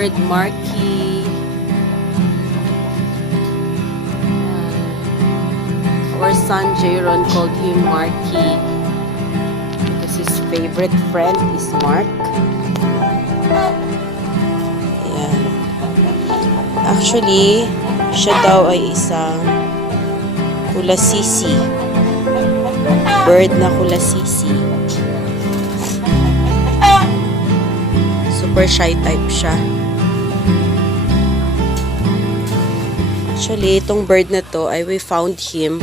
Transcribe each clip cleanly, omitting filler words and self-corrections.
bird, Marky. Our son Jaron called him Marky because his favorite friend is Mark. Ayan. Actually, siya daw ay isang Kulasisi. Bird na Kulasisi. Super shy type siya. Actually, itong bird na to, we found him.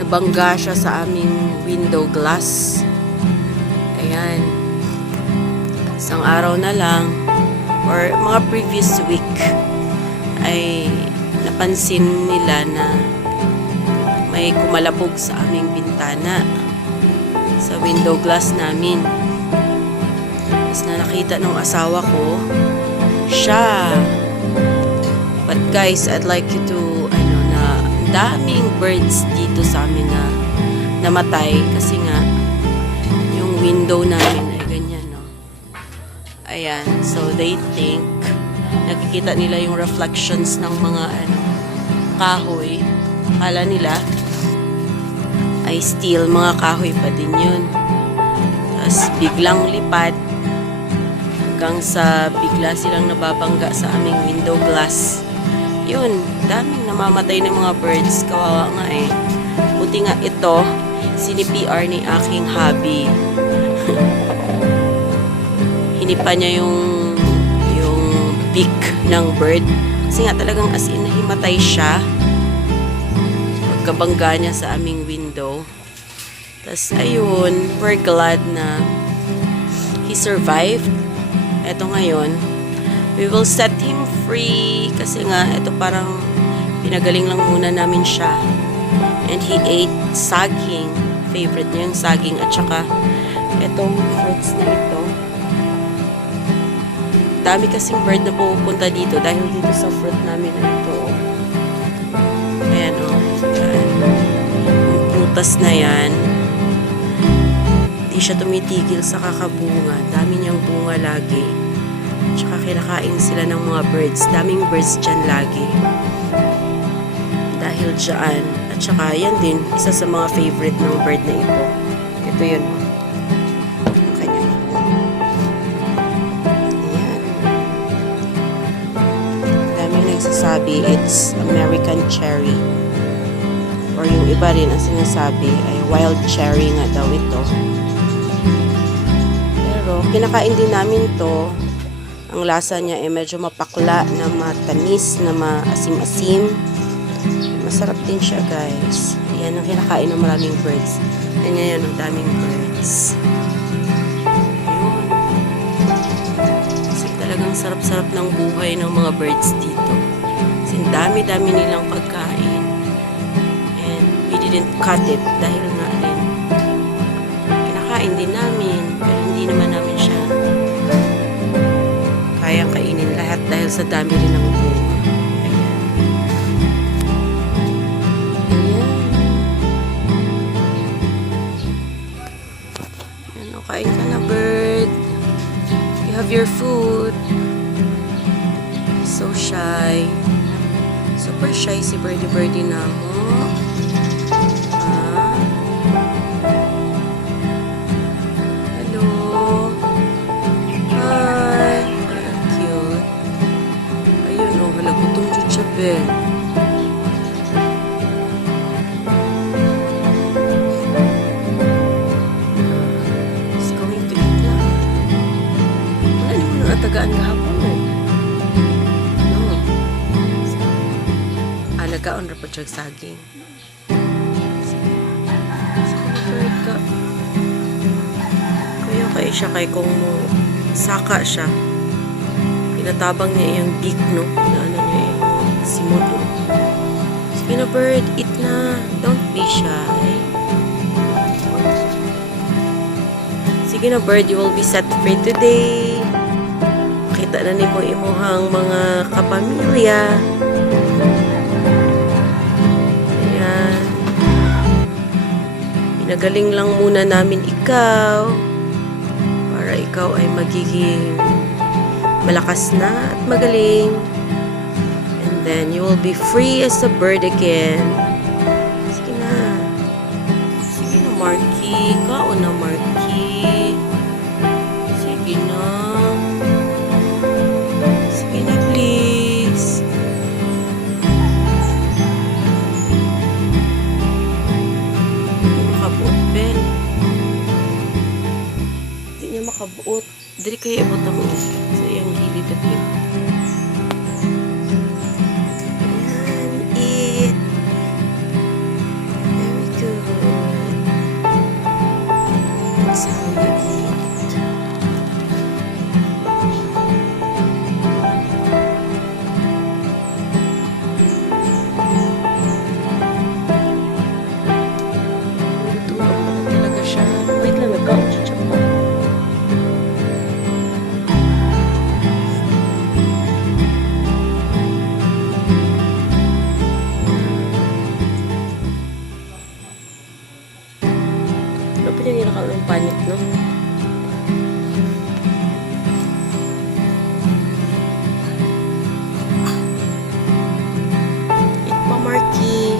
Nabangga siya sa aming window glass. Ayan. Isang araw na lang, or mga previous week, ay napansin nila na may kumalabog sa aming bintana, sa window glass namin. Tapos na nakita ng asawa ko, siya. But guys, I'd like you to, na daming birds dito sa amin na namatay kasi nga, yung window namin ay ganyan, no? Ayan, so they think, nakikita nila yung reflections ng mga, kahoy. Akala nila, ay still, mga kahoy pa din yun. Tapos, biglang lipat, hanggang sa bigla silang nababangga sa aming window glass. Yun, daming namamatay ng mga birds. Kawawa nga eh. Buti nga ito, sini-PR ni aking hubby. Hinipa niya yung beak ng bird. Kasi nga talagang as in nahimatay siya. Pagkabangga niya sa aming window. Tapos ayun, we're glad na he survived. Eto ngayon, we will set him free kasi nga, ito parang pinagaling lang muna namin siya. And he ate saging. Favorite niya yung saging at saka etong fruits na ito. Dami kasing bird na pupunta dito dahil dito sa fruit namin na ito. Ayan o. Yung prutas na yan, hindi siya tumitigil sa kakabunga. Dami niyang bunga lagi. Tsaka kinakain sila ng mga birds. Daming birds dyan lagi. Dahil dyan. At saka yan din, isa sa mga favorite ng bird na ito. Ito yun. Ang kanyang ayan. Daming nagsasabi, it's American cherry. Or yung iba rin ang sinasabi ay wild cherry nga daw ito. Pero kinakain din namin to. Ang lasa niya ay medyo mapakla, na matamis, na maasim-asim. Masarap din siya, guys. Yan ang kinakain ng maraming birds. And ngayon, ang daming birds. Ayun. Kasi talagang sarap-sarap ng buhay ng mga birds dito. Kasi dami-dami nilang pagkain. And we didn't cut it dahil nga rin kinakain din namin. Pero hindi naman namin siya kayang kainin lahat dahil sa dami rin ng bunga. Ayan. Ayan. O, kain ka na, bird. You have your food. So shy. Super shy si birdie na mo. Ben. It's going to eat na. Wala naman natagaan kahapon eh. No. Nagaon na po siya saging. Kaya siya kay kung saka siya. Pinatabang niya yung beak, no? Pinaano niya yung simot. Sige na, bird. Eat na. Don't be shy. Sige na, bird. You will be set free today. Kita na ni mo imuhang mga kapamilya. Ayan. Pinagaling lang muna namin ikaw. Para ikaw ay magiging malakas na at magaling. And then you will be free as a bird again. Sige na. Sige na, Marky. Kao na, Marky. Sige na. Sige na, please. Hindi makabuot, Ben. Hindi niya makabuot. Dali kayo ibot ako sa iyang gilid at yun. Ayan, eat. Very good. That's how you eat. Tulog pa na talaga siya. Wait lang, nagka-check pa. Hindi na kami panik, no? Eat pa, Marky.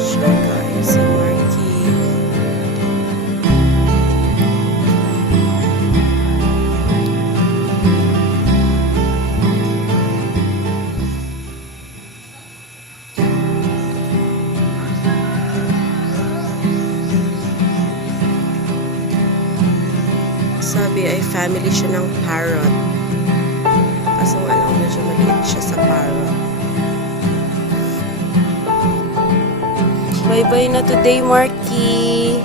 Sure, guys, si Marky. Sabi ay family siya ng parrot. Kaso nga lang medyo maliit siya sa parrot. Bye-bye na today, Marky.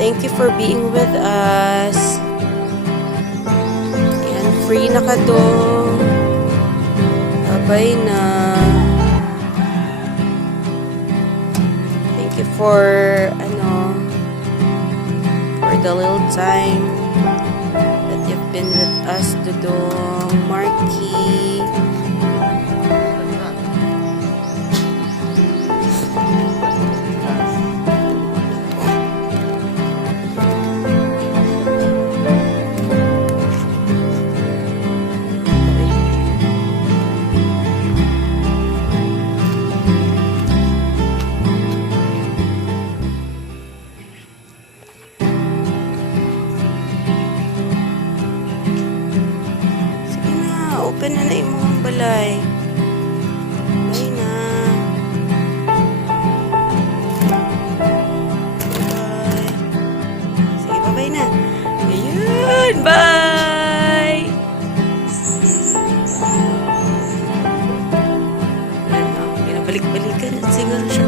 Thank you for being with us. Ayan, free na ka dong. Bye-bye na. Thank you for, the little time that you've been with us, Dudong, Marky. Open na na yung mga balay. Bye na. Bye. Sige, bye-bye na. Ayun, bye! Ayan, pinabalik-balikan at siguro siya.